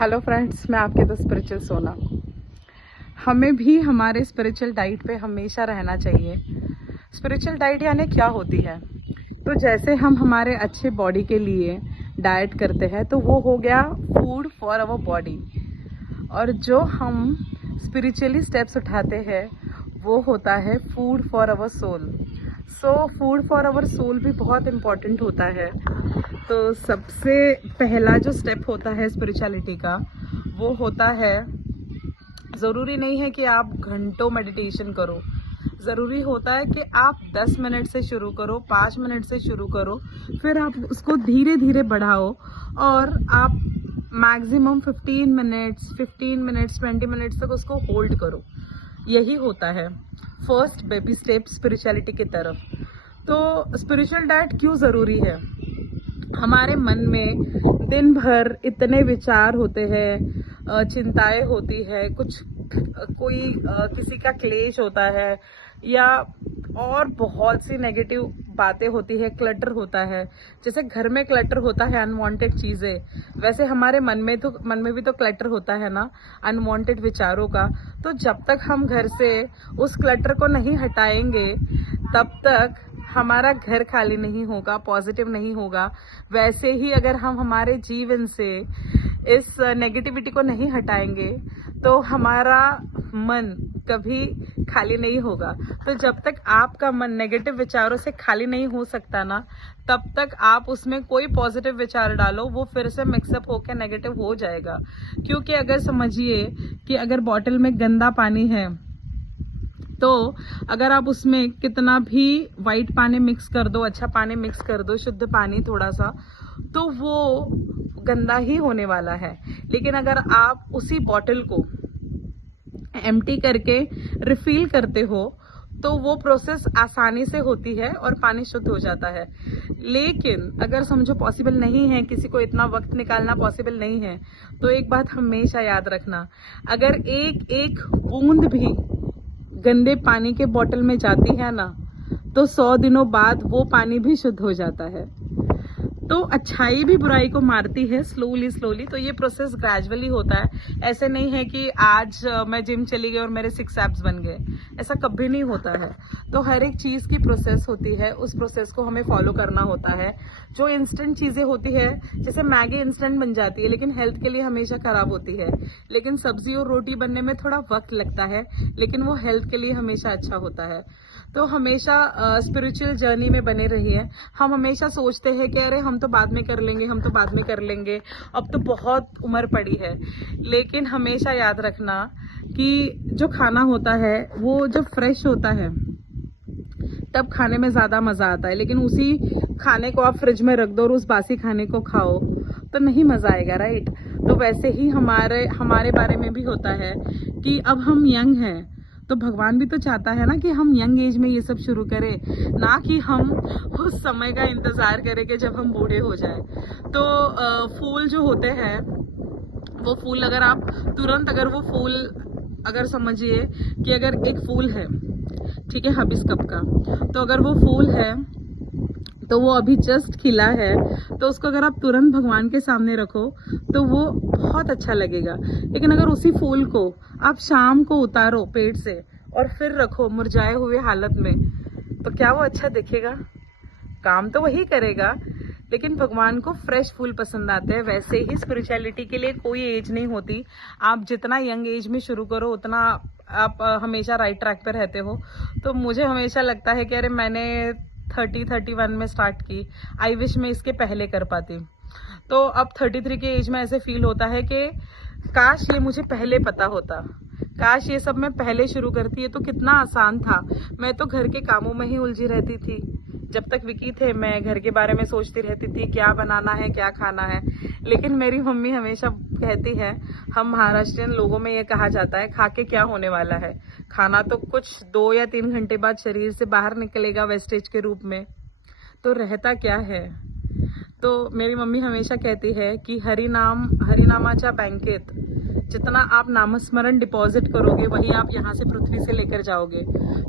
Hello friends, मैं आपके the spiritual सोना। हमें भी हमारे स्पिरिचुअल डाइट पे हमेशा रहना चाहिए। स्पिरिचुअल डाइट यानी क्या होती है? तो जैसे हम हमारे अच्छे बॉडी के लिए डाइट करते हैं तो वो हो गया फूड फॉर आवर बॉडी, और जो हम स्पिरिचुअली स्टेप्स उठाते हैं वो होता है food for our soul. So food for our soul भी बहुत इम्पॉर्टेंट होता है। तो सबसे पहला जो स्टेप होता है स्पिरिचुअलिटी का वो होता है, ज़रूरी नहीं है कि आप घंटों मेडिटेशन करो, ज़रूरी होता है कि आप 10 मिनट से शुरू करो, 5 मिनट से शुरू करो, फिर आप उसको धीरे धीरे बढ़ाओ और आप मैक्सिमम 15 मिनट्स 20 मिनट्स तक उसको होल्ड करो। यही होता है फर्स्ट बेबी स्टेप स्पिरिचुअलिटी की तरफ। तो स्पिरिचुअल डाइट क्यों ज़रूरी है? हमारे मन में दिन भर इतने विचार होते हैं, चिंताएं होती है, कोई किसी का क्लेश होता है या और बहुत सी नेगेटिव बातें होती है, क्लटर होता है। जैसे घर में क्लटर होता है अनवांटेड चीज़ें, वैसे हमारे मन में भी तो क्लटर होता है ना, अनवांटेड विचारों का। तो जब तक हम घर से उस क्लटर को नहीं हटाएंगे तब तक हमारा घर खाली नहीं होगा, पॉजिटिव नहीं होगा। वैसे ही अगर हम हमारे जीवन से इस नेगेटिविटी को नहीं हटाएंगे तो हमारा मन कभी खाली नहीं होगा। तो जब तक आपका मन नेगेटिव विचारों से खाली नहीं हो सकता ना, तब तक आप उसमें कोई पॉजिटिव विचार डालो वो फिर से मिक्सअप होकर नेगेटिव हो जाएगा। क्योंकि अगर समझिए कि अगर बॉटल में गंदा पानी है तो अगर आप उसमें कितना भी वाइट पानी मिक्स कर दो, अच्छा पानी मिक्स कर दो, शुद्ध पानी थोड़ा सा, तो वो गंदा ही होने वाला है। लेकिन अगर आप उसी बॉटल को एम्प्टी करके रिफिल करते हो तो वो प्रोसेस आसानी से होती है और पानी शुद्ध हो जाता है। लेकिन अगर समझो पॉसिबल नहीं है, किसी को इतना वक्त निकालना पॉसिबल नहीं है, तो एक बात हमेशा याद रखना, अगर एक एक बूंद भी गंदे पानी के बोतल में जाती है ना, तो 100 दिनों बाद वो पानी भी शुद्ध हो जाता है। तो अच्छाई भी बुराई को मारती है स्लोली। तो ये प्रोसेस ग्रेजुअली होता है। ऐसे नहीं है कि आज मैं जिम चली गई और मेरे 6 एब्स बन गए, ऐसा कभी नहीं होता है। तो हर एक चीज़ की प्रोसेस होती है, उस प्रोसेस को हमें फॉलो करना होता है। जो इंस्टेंट चीज़ें होती है, जैसे मैगी इंस्टेंट बन जाती है लेकिन हेल्थ के लिए हमेशा खराब होती है। लेकिन सब्जी और रोटी बनने में थोड़ा वक्त लगता है, लेकिन वो हेल्थ के लिए हमेशा अच्छा होता है। तो हमेशा स्पिरिचुअल जर्नी में बने रहिए। हम हमेशा सोचते हैं कि अरे हम तो बाद में कर लेंगे, अब तो बहुत उम्र पड़ी है। लेकिन हमेशा याद रखना कि जो खाना होता है वो जब फ्रेश होता है तब खाने में ज़्यादा मज़ा आता है। लेकिन उसी खाने को आप फ्रिज में रख दो और उस बासी खाने को खाओ तो नहीं मज़ा आएगा, राइट? तो वैसे ही हमारे बारे में भी होता है कि अब हम यंग हैं तो भगवान भी तो चाहता है ना कि हम यंग एज में ये सब शुरू करें, ना कि हम उस समय का इंतज़ार करें कि जब हम बूढ़े हो जाएं। तो फूल जो होते हैं वो फूल अगर आप तुरंत, अगर समझिए कि अगर एक फूल है, ठीक है, हिबिस्कस का, तो अगर वो फूल है तो वो अभी जस्ट खिला है, तो उसको अगर आप तुरंत भगवान के सामने रखो तो वो बहुत अच्छा लगेगा। लेकिन अगर उसी फूल को आप शाम को उतारो पेड़ से और फिर रखो मुरझाए हुए हालत में, तो क्या वो अच्छा दिखेगा? काम तो वही करेगा, लेकिन भगवान को फ्रेश फूल पसंद आते हैं। वैसे ही स्पिरिचुअलिटी के लिए कोई एज नहीं होती। आप जितना यंग एज में शुरू करो उतना आप हमेशा राइट ट्रैक पर रहते हो। तो मुझे हमेशा लगता है कि अरे मैंने 31 में स्टार्ट की, आई विश मैं इसके पहले कर पाती। तो अब 33 के एज में ऐसे फील होता है कि काश ये मुझे पहले पता होता, काश ये सब मैं पहले शुरू करती है तो कितना आसान था। मैं तो घर के कामों में ही उलझी रहती थी। जब तक विकी थे मैं घर के बारे में सोचती रहती थी, क्या बनाना है, क्या खाना है। लेकिन मेरी मम्मी हमेशा कहती है, हम महाराष्ट्रियन लोगों में ये कहा जाता है, खा के क्या होने वाला है, खाना तो कुछ 2 या 3 घंटे बाद शरीर से बाहर निकलेगा वेस्टेज के रूप में, तो रहता क्या है। तो मेरी मम्मी हमेशा कहती है कि हरिनामाच्या बँकेत जितना आप नामस्मरण डिपॉजिट करोगे वही आप यहाँ से पृथ्वी से लेकर जाओगे।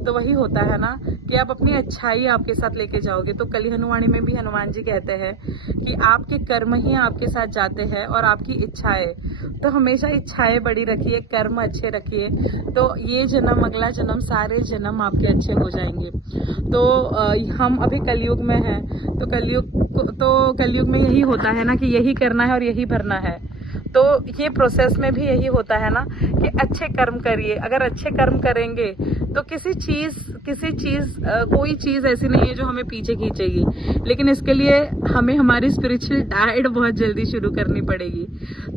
तो वही होता है ना कि आप अपनी अच्छाई आपके साथ लेके जाओगे। तो कली हनुमानी में भी हनुमान जी कहते हैं कि आपके कर्म ही आपके साथ जाते हैं और आपकी इच्छाएं। तो हमेशा इच्छाएं बड़ी रखिए, कर्म अच्छे रखिए, तो ये जन्म अगला जन्म सारे जन्म आपके अच्छे हो जाएंगे। तो हम अभी कलयुग में हैं, तो कलयुग में यही होता है ना कि यही करना है और यही भरना है। तो ये प्रोसेस में भी यही होता है ना कि अच्छे कर्म करिए। अगर अच्छे कर्म करेंगे तो कोई चीज ऐसी नहीं है जो हमें पीछे खींचेगी। लेकिन इसके लिए हमें हमारी स्पिरिचुअल डाइट बहुत जल्दी शुरू करनी पड़ेगी।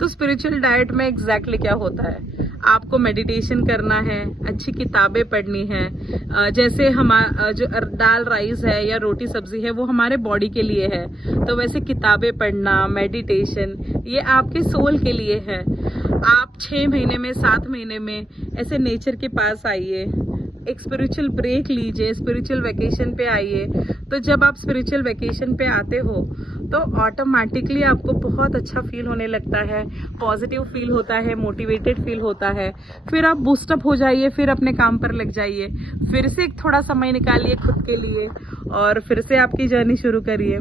तो स्पिरिचुअल डाइट में एग्जैक्टली क्या होता है, आपको मेडिटेशन करना है, अच्छी किताबें पढ़नी है। जैसे जो दाल राइस है या रोटी सब्जी है वो हमारे बॉडी के लिए है, तो वैसे किताबें पढ़ना, मेडिटेशन ये आपके सोल के लिए है। आप 6 महीने में 7 महीने में ऐसे नेचर के पास आइए, एक स्पिरिचुअल ब्रेक लीजिए, स्पिरिचुअल वेकेशन पे आइए। तो जब आप स्पिरिचुअल वेकेशन पे आते हो तो ऑटोमेटिकली आपको बहुत अच्छा फील होने लगता है, पॉजिटिव फील होता है, मोटिवेटेड फील होता है। फिर आप बूस्टअप हो जाइए, फिर अपने काम पर लग जाइए, फिर से थोड़ा समय निकालिए खुद के लिए और फिर से आपकी जर्नी शुरू करिए।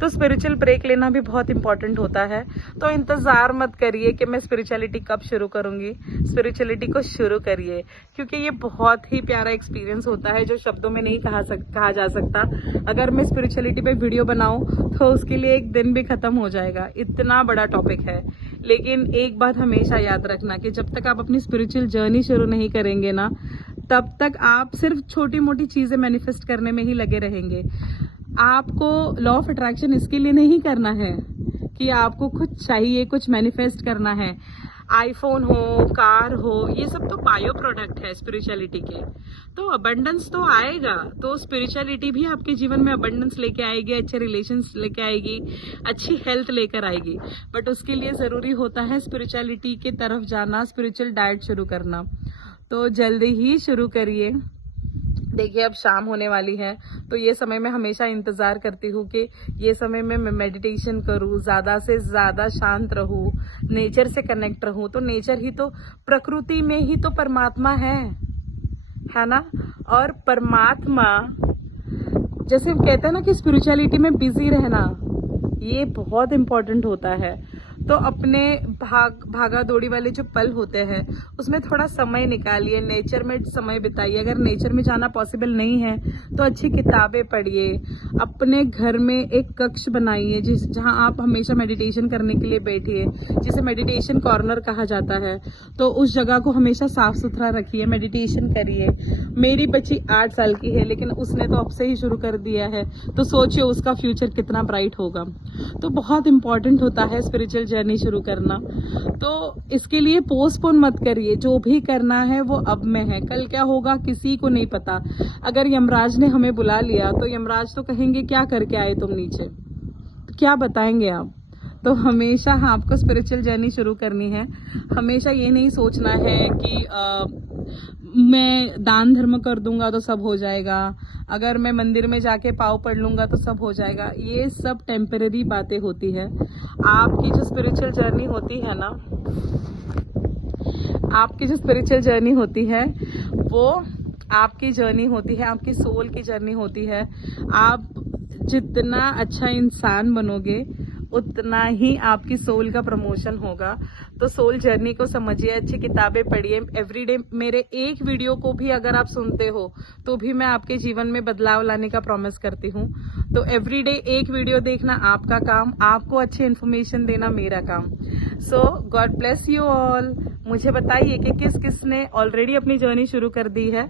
तो स्पिरिचुअल ब्रेक लेना भी बहुत इंपॉर्टेंट होता है। तो इंतजार मत करिए कि मैं स्पिरिचुअलिटी कब शुरू करूंगी, स्पिरिचुअलिटी को शुरू करिए, क्योंकि ये बहुत ही प्यारा एक्सपीरियंस होता है जो शब्दों में नहीं कहा जा सकता। अगर मैं स्पिरिचुअलिटी पे वीडियो बनाऊं तो उसके लिए एक दिन भी खत्म हो जाएगा, इतना बड़ा टॉपिक है। लेकिन एक बात हमेशा याद रखना कि जब तक आप अपनी स्पिरिचुअल जर्नी शुरू नहीं करेंगे ना, तब तक आप सिर्फ छोटी मोटी चीजें मैनिफेस्ट करने में ही लगे रहेंगे। आपको लॉ ऑफ अट्रैक्शन इसके लिए नहीं करना है कि आपको कुछ चाहिए, कुछ मैनिफेस्ट करना है। आईफोन हो, कार हो, ये सब तो बायो प्रोडक्ट है स्पिरिचुअलिटी के। तो अबंडेंस तो आएगा, तो स्पिरिचुअलिटी भी आपके जीवन में अबंडेंस लेके आएगी, अच्छे रिलेशंस लेके आएगी, अच्छी हेल्थ लेकर आएगी। बट उसके लिए जरूरी होता है स्पिरिचुअलिटी की तरफ जाना, स्पिरिचुअल डाइट शुरू करना। तो जल्दी ही शुरू करिए। देखिए अब शाम होने वाली है, तो ये समय मैं हमेशा इंतजार करती हूँ कि ये समय में मैं मेडिटेशन करूँ, ज्यादा से ज्यादा शांत रहूँ, नेचर से कनेक्ट रहूँ। तो नेचर ही तो, प्रकृति में ही तो परमात्मा है ना। और परमात्मा, जैसे कहते हैं ना कि स्पिरिचुअलिटी में बिजी रहना, ये बहुत इंपॉर्टेंट होता है। तो अपने भागा दौड़ी वाले जो पल होते हैं उसमें थोड़ा समय निकालिए, नेचर में समय बिताइए। अगर नेचर में जाना पॉसिबल नहीं है तो अच्छी किताबें पढ़िए, अपने घर में एक कक्ष बनाइए जहां आप हमेशा मेडिटेशन करने के लिए बैठिए, जिसे मेडिटेशन कॉर्नर कहा जाता है। तो उस जगह को हमेशा साफ सुथरा रखिए, मेडिटेशन करिए। मेरी बच्ची 8 साल की है लेकिन उसने तो अब से ही शुरू कर दिया है, तो सोचिए उसका फ्यूचर कितना ब्राइट होगा। तो बहुत इंपॉर्टेंट होता है स्पिरिचुअल जर्नी शुरू करना। तो इसके लिए पोस्टपोन मत करिए, जो भी करना है वो अब में है, कल क्या होगा किसी को नहीं पता। अगर यमराज ने हमें बुला लिया तो यमराज तो कहेंगे क्या करके आए तुम नीचे, तो क्या बताएंगे आप। तो हमेशा आपको स्पिरिचुअल जर्नी शुरू करनी है। हमेशा ये नहीं सोचना है कि मैं दान धर्म कर दूंगा तो सब हो जाएगा, अगर मैं मंदिर में जाके पाँव पढ़ लूंगा तो सब हो जाएगा। ये सब टेम्परेरी बातें होती है। आपकी जो स्पिरिचुअल जर्नी होती है ना, आपकी जो स्पिरिचुअल जर्नी होती है वो आपकी जर्नी होती है, आपकी सोल की जर्नी होती है। आप जितना अच्छा इंसान बनोगे उतना ही आपकी सोल का प्रमोशन होगा। तो सोल जर्नी को समझिए, अच्छी किताबें पढ़िए। एवरीडे मेरे एक वीडियो को भी अगर आप सुनते हो तो भी मैं आपके जीवन में बदलाव लाने का प्रॉमिस करती हूँ। तो एवरीडे एक वीडियो देखना आपका काम, आपको अच्छी इन्फॉर्मेशन देना मेरा काम। सो गॉड ब्लेस यू ऑल। मुझे बताइए कि किस किस ने ऑलरेडी अपनी जर्नी शुरू कर दी है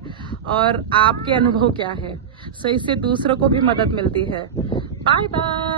और आपके अनुभव क्या है। सो इससे दूसरों को भी मदद मिलती है। Bye bye.